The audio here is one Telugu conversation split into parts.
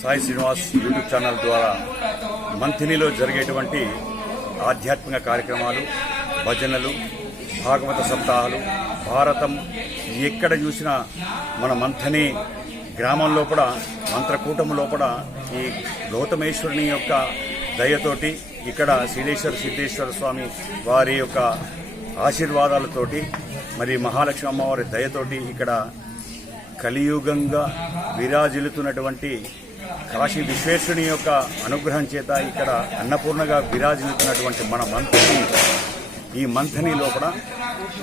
సాయి శ్రీనివాస్ యూట్యూబ్ ఛానల్ ద్వారా మంథనిలో జరిగేటువంటి ఆధ్యాత్మిక కార్యక్రమాలు, భజనలు, భాగవత సప్తాహాలు, భారతం ఎక్కడ చూసినా మన మంథని గ్రామం లోపల మంత్రకూటం లోపల ఈ గౌతమేశ్వరుని యొక్క దయతోటి ఇక్కడ శ్రీలేశ్వర సిద్ధేశ్వర స్వామి వారి యొక్క ఆశీర్వాదాలతోటి మరి మహాలక్ష్మి అమ్మవారి దయతోటి ఇక్కడ కలియుగంగా విరాజిల్లుతున్నటువంటి కాశీ విశ్వేశ్వరుని యొక్క అనుగ్రహం చేత ఇక్కడ అన్నపూర్ణగా విరాజిల్లుతున్నటువంటి మన మంథని, ఈ మంథని లోపల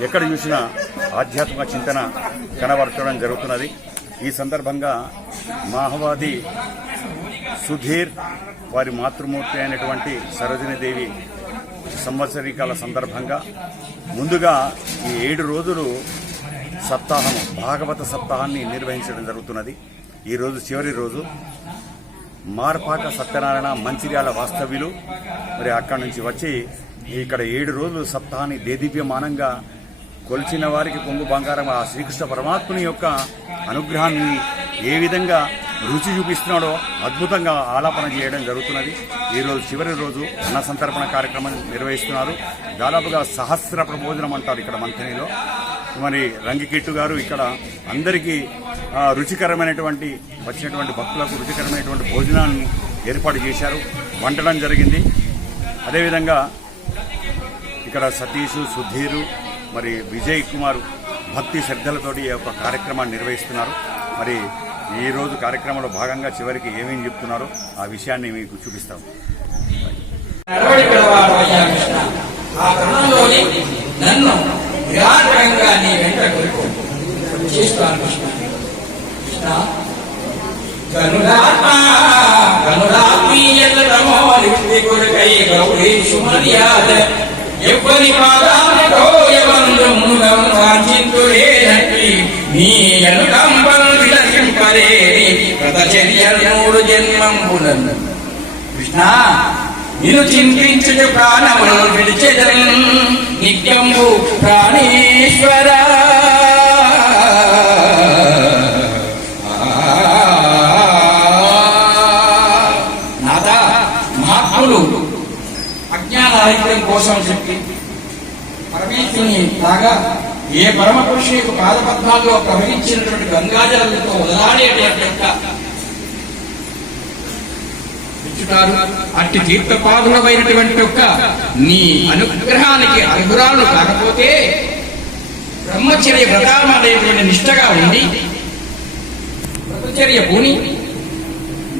ఎక్కడ చూసినా ఆధ్యాత్మిక చింతన కనబరచడం జరుగుతున్నది. ఈ సందర్భంగా మాహవాది సుధీర్ వారి మాతృమూర్తి అయినటువంటి సరోజినీదేవి సంవత్సరీకాల సందర్భంగా ముందుగా ఈ 7 రోజులు సప్తాహం, భాగవత సప్తాహాన్ని నిర్వహించడం జరుగుతున్నది. ఈరోజు చివరి రోజు. మార్పాక సత్యనారాయణ మంచిర్యాల వాస్తవ్యులు మరి అక్కడి నుంచి వచ్చి ఇక్కడ 7 రోజులు సప్తాహాన్ని దేదీప్యమానంగా కొలిచిన వారికి కొంగు బంగారం ఆ శ్రీకృష్ణ పరమాత్ముని యొక్క అనుగ్రహాన్ని ఏ విధంగా రుచి చూపిస్తున్నాడో అద్భుతంగా ఆలాపన చేయడం జరుగుతున్నది. ఈరోజు చివరి రోజు అన్న సంతర్పణ కార్యక్రమం నిర్వహిస్తున్నారు. దాదాపుగా సహస్ర ప్రబోధనం అంటారు ఇక్కడ మంథనిలో. మరి రంగికిట్టు గారు ఇక్కడ అందరికీ రుచికరమైనటువంటి వచ్చినటువంటి భక్తులకు రుచికరమైనటువంటి భోజనాన్ని ఏర్పాటు చేశారు, వండడం జరిగింది. అదేవిధంగా ఇక్కడ సతీష్, సుధీరు, మరి విజయ్ కుమార్ భక్తి శ్రద్ధలతోటి ఈ యొక్క కార్యక్రమాన్ని నిర్వహిస్తున్నారు. మరి ఈ రోజు కార్యక్రమంలో భాగంగా చివరికి ఏమేమి చెప్తున్నారో ఆ విషయాన్ని మీకు చూపిస్తాం. ఎవ్వరి పాదాలతో ఎవరుముగా వాంఛింతురేనట్టి నీ అనుకంపను విలసింపరేని కృతచర్యలు 3 జన్మంబులను కృష్ణ నిన్ను చింతించుట ప్రాణములు విడిచెదన్ నిత్యంబు ప్రాణేశ్వర. నాథ, మహాత్ములు అజ్ఞానాహిత్యం కోసం చెప్పి పరమేశ్వరుని లాగా ఏ పరమ పురుషుని యొక్క పాదపద్మాల్లో ప్రవహించినటువంటి గంగాజలంతో వదలాడేటువంటి అట్టి తీర్థపాదులమైనటువంటి యొక్క నీ అనుగ్రహానికి అర్హురాలు కాకపోతే బ్రహ్మచర్య వ్రతం అనేటువంటి నిష్టగా ఉండి బ్రహ్మచర్య భూని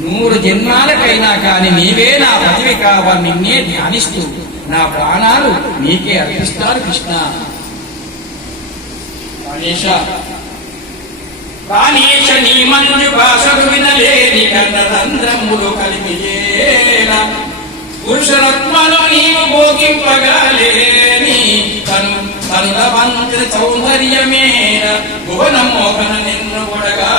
100 జన్మాలకైనా కానీ నీవే నా పదవి కావాలి, నిన్నే ధ్యానిస్తూ నా ప్రాణాలు నీకే అర్పిస్తాను కృష్ణ. ప్రాణేశ నీ మంజు భాషలు వినలేని కన్నరంధ్రములు కలిపియేలా పురుషరత్మలో నీవు భోగింపగలేని కనుల మంత్ర సౌందర్యమేన భువన మోహన నిన్ను కొడగా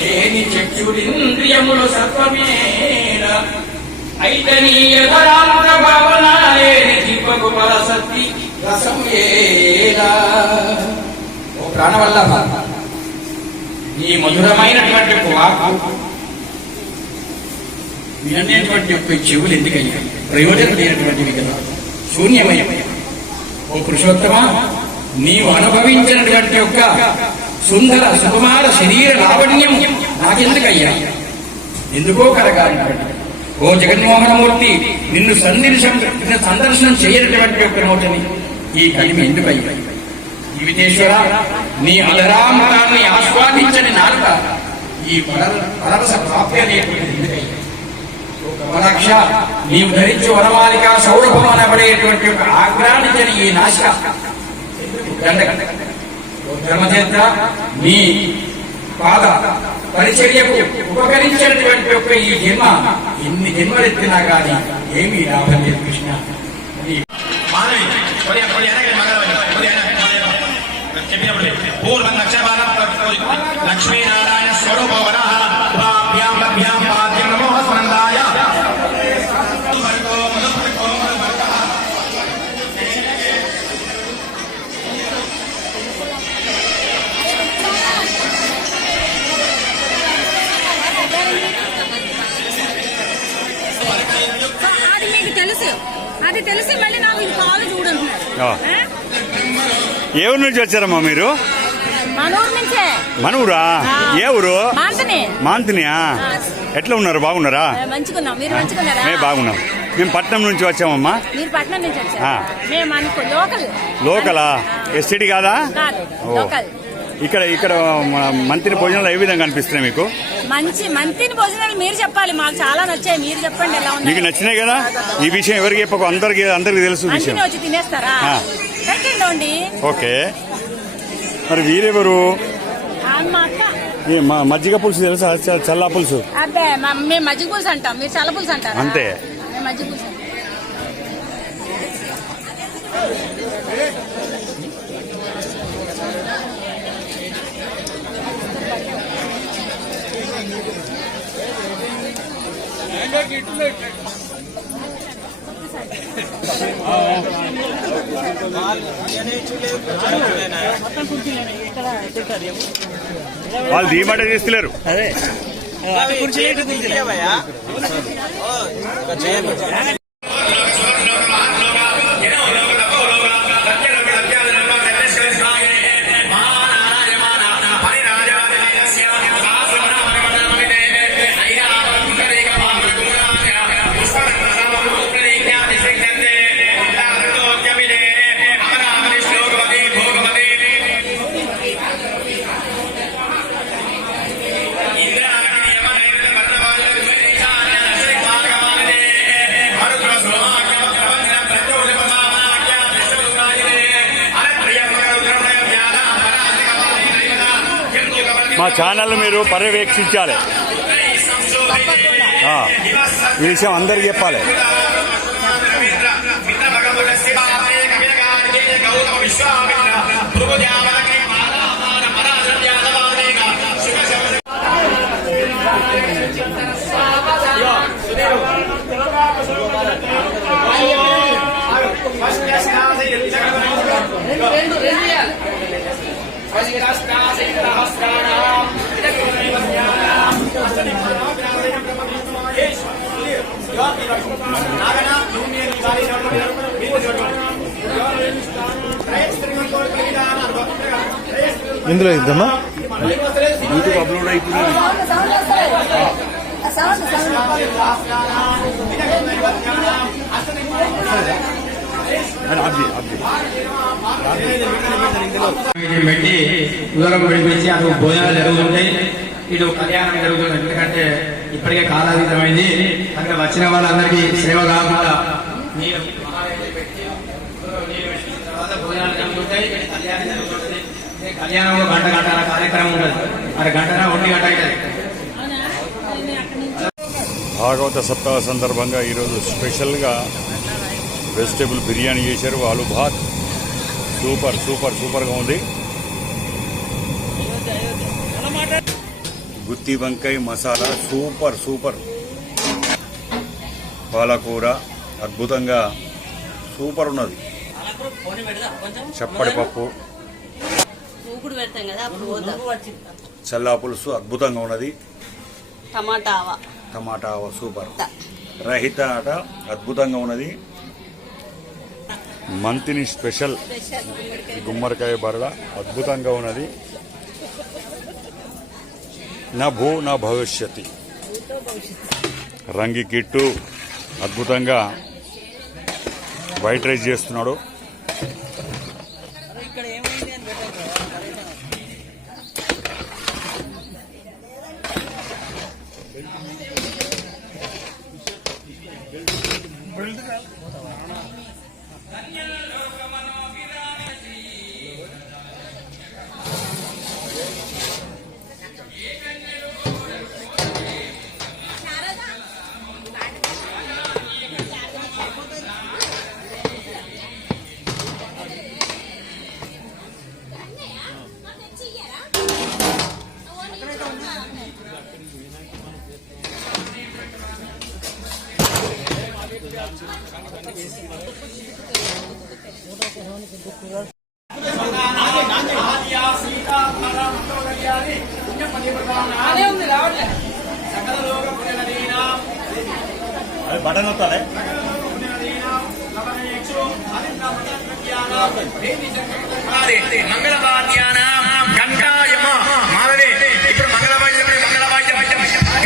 లేని చక్షురింద్రియములు సత్వమేన అయితే నీ యథాంత భావన లేని దీపకు పరసత్తి రసం ఏలా. ఓ ప్రాణవల్లభ, ఈ మధురమైనటువంటి వాక్కు విననేటువంటి యొక్క చెవులు ఎందుకయ్యా? ప్రయోజనం లేనటువంటివి కదా, శూన్యమయ్యా. ఓ పురుషోత్తమా, నీవు అనుభవించినటువంటి యొక్క సుందర సుకుమార శరీర లావణ్యం నాకెందుకయ్యా? ఎందుకో కలగాలినటువంటి ఓ జగన్మోహనమూర్తి, నిన్ను సందర్శనం చేయనటువంటి యొక్క నోటని ఈ కలిమి ఎందుకయ్యా? జీవితేశ్వర, నీ అలరామతాన్ని ఆస్వాదించని నాలుక ఈ పరరస ప్రాప్య లేకపోతే కమలాక్ష, నీవు ధరించు వనమాలిక సౌరభం అనబడేటువంటి ఒక ఆగ్రానించని ఈ నాశక ధర్మచేత్ర, నీ పాద పరిచర్యకు ఉపకరించినటువంటి యొక్క ఈ జన్మ ఎన్ని జన్మలెత్తినా కానీ ఏమీ లాభం లేదు కృష్ణ. లక్ష్మీనారాయణ స్వరూప అది మీకు తెలుసు, అది తెలిసి మళ్ళీ నాకు ఇది కాలు చూడంటున్నారు. ఏ ఊరు నుంచి వచ్చారమ్మా మీరు? మన ఊరు నుంచే. మన ఊరా? ఏ ఊరు? మాంతినియా? ఎట్లా ఉన్నారు, బాగున్నారా? మంచిగున్నాం, మీరు మంచిగున్నారా? మేము బాగున్నాం. మేము పట్నం నుంచి వచ్చామమ్మా. మీరు పట్నం నుంచి వచ్చారా? మేము అనుకో లోకల్. లోకలా? ఎస్టీడీ కాదా? లోకల్. ఇక్కడ మన మంతిని భోజనాలు ఏ విధంగా అనిపిస్తున్నాయి మీకు? మంచి మంతిని భోజనాలు మీరు చెప్పాలి, మాకు చాలా నచ్చాయి. మీరు చెప్పండి ఎలా ఉన్నాయి. మీకు నచ్చినాయి కదా? ఈ విషయం ఎవరికి చెప్పకు, అందరికి తెలుసు విషయం. వచ్చి తినేస్తారా? పెట్టండి. ఓకే. మరి వీరెవరు? మా అక్క. మజ్జిగ పులుసు తెలుసా? చల్లా పులుసు? అబ్బే మేము మజ్జిగ పులుసు అంటాం, మీరు చల్ల పులుసు అంటారు. అంతే. మేము మజ్జిగ పులుసు అంటాం. వాళ్ళు దీమాట చేస్తలేరు. అదే మా ఛానల్ మీరు పర్యవేక్షించాలి. ఈ విషయం అందరికి చెప్పాలి. ఇందులో ఇద్దామా? యూట్యూబ్ అప్లోడ్ అవుతుంది. పెట్టి దూరం విడిపించి అటు భోజనాలు జరుగుతుంటాయి, ఇటు కళ్యాణం జరుగుతుంది. ఎందుకంటే ఇప్పటికే కాలాతీతమైంది కనుక వచ్చిన వాళ్ళందరికీ సేవ కాకుండా నీరు పెట్టి తర్వాత భోజనాలు జరుగుతుంటాయి, కళ్యాణం జరుగుతుంది. కళ్యాణం గంటన్నర కార్యక్రమం ఉంటుంది, మరి గంటన్నర 1 గంట అవుతుంది. భాగవత సప్తాహ సందర్భంగా ఈరోజు స్పెషల్గా వెజిటేబుల్ బిర్యానీ చేశారు. ఆలు భాత్ సూపర్గా ఉంది. గుత్తి వంకాయ మసాలా సూపర్. పాలకూర అద్భుతంగా సూపర్ ఉన్నది. చప్పడి పప్పు, చల్లా పులుసు అద్భుతంగా ఉన్నది. టమాటా సూపర్. రహిత ఆట అద్భుతంగా ఉన్నది. మంతిని స్పెషల్ గుమ్మడికాయ బరడ అద్భుతంగా ఉన్నది. నా భవిష్యత్తు రంగి కిట్టు అద్భుతంగా వైట్ రైస్ చేస్తున్నాడు. అదే ఉంది రావట్లే. బటన్ వస్తాలే మంగళవాద్యానాం ఘంటాయమ మాధవే ఇప్పుడు మంగళవాద్యం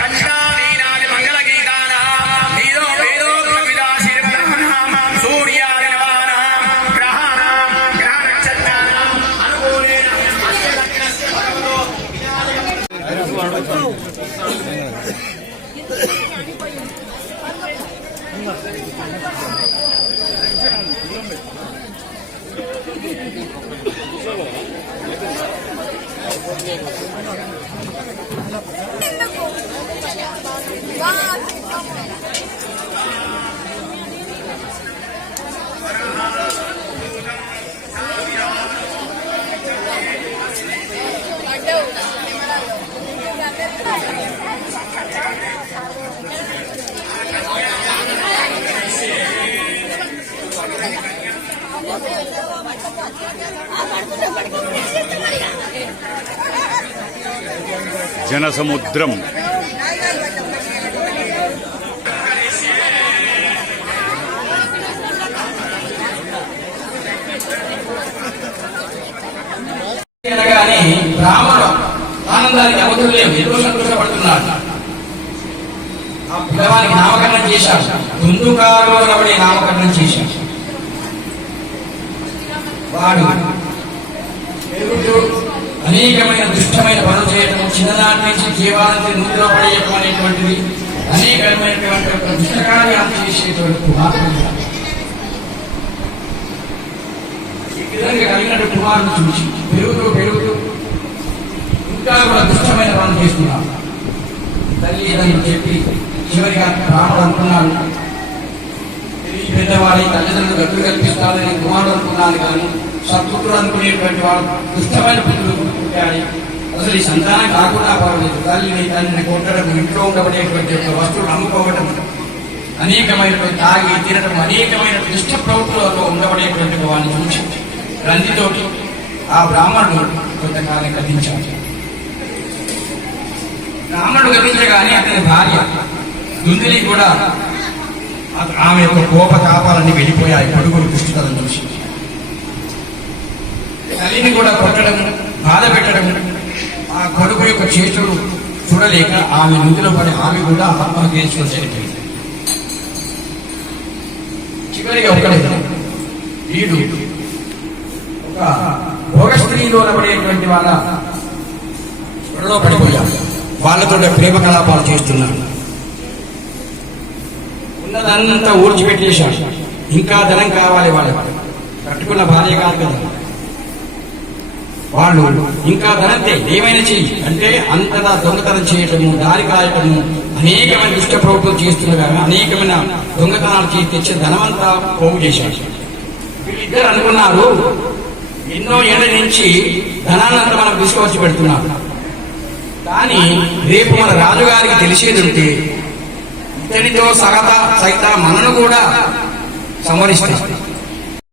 ఘంటా వీణాది మంగళ గీతానాం నీదో వేదో విదాశిర్బ్రహ్మణాం సూర్యాదినవానాం గ్రహానాం గ్రహ నక్షత్రానాం అనుకూలేన అస్య భగవతో జనసముద్రం అనగానే బ్రాహ్మణుడు ఆనందానికి అవధులు లేవు, ఎంతో సంతోషపడుతున్నాడు. ఆ పిల్లవానికి నామకరణం చేశాడు, దుందుకారు అనబడే నామకరణం చేశాడు. వాడు పెరుగుతూ అనేకమైన దుష్టమైన పనులు చేయటం, చిన్ననాటి నుంచి జీవానికి నూతిలో పడేయటం అనేటువంటిది అనేకమైనటువంటి దుష్టకార్యాలు చేసేటువంటి కుమారుడు. ఈ విధంగా కలిగినటువంటి కుమారుడు చూసి పెరుగుతూ ఇంకా కూడా దుష్టమైన పనులు చేస్తున్నాడు. తల్లి ఏదని చెప్పి చివరిగా రాముడు అనుకున్నాడు, ఈ పెద్దవాడి తల్లిదండ్రులు గట్టు కల్పిస్తారని కుమారుడు అనుకున్నాను, కానీ సత్పుత్రుడు అనుకునేటువంటి వాడు దుష్టమైన పుత్రులు పుట్టాడు. అసలు ఈ సంతానం కాకుండా పర్వాలేదు, తల్లిని కొట్టడం, ఇంట్లో ఉండబడేటువంటి వస్తువులు అమ్ముకోవడం, అనేకమైనటువంటి తాగి తినడం, అనేకమైన దుష్ట ప్రవృత్తులతో ఉండబడేటువంటి వాడిని చూసి గ్రంథితోటి ఆ బ్రాహ్మణుడు కొంతకాలం గతించాడు. బ్రాహ్మణుడు గతించగానే అతని భార్య దుందులి కూడా ఆమె యొక్క కోపతాపాలన్నీ వెళ్ళిపోయాయి కొడుకులు దుష్టులను చూసి. తల్లిని కూడా కొట్టడం, బాధ పెట్టడం, ఆ కొడుకు యొక్క చేతులు చూడలేక ఆమె నూతిలో పడి ఆమె కూడా ఆత్మహత్య చేసుకొని చనిపోయింది. చివరిగా ఒకడే వీడు ఒక భోగ స్త్రీలో పడేటువంటి వాళ్ళ త్వరలో పడిపోయాడు. వాళ్ళతో ప్రేమ కలాపాలు చేస్తున్నాడు. ఉన్నదంతా ఊడ్చిపెట్టేశాడు. ఇంకా ధనం కావాలి, వాళ్ళకి కట్టుకున్న భార్య కాదు కదా, వాళ్ళు ఇంకా ధనంతే ఏమైనా చెయ్యి అంటే అంతగా దొంగతనం చేయటము, దారి కాయటము, అనేకమైన దుష్ట ప్రవృత్తులు చేస్తున్నారు. అనేకమైన దొంగతనాలు చేసి తెచ్చే ధనమంతా పోగు చేశాడు. వీళ్ళిద్దరు అనుకున్నారు, ఎన్నో ఏళ్ల నుంచి ధనాన్నంతా మనం తీసుకొచ్చి పెడుతున్నారు, కానీ రేపు మన రాజుగారికి తెలిసేది ఉంటే ఇతనితో సహత సైతం మనను కూడా సంహరిస్తారు.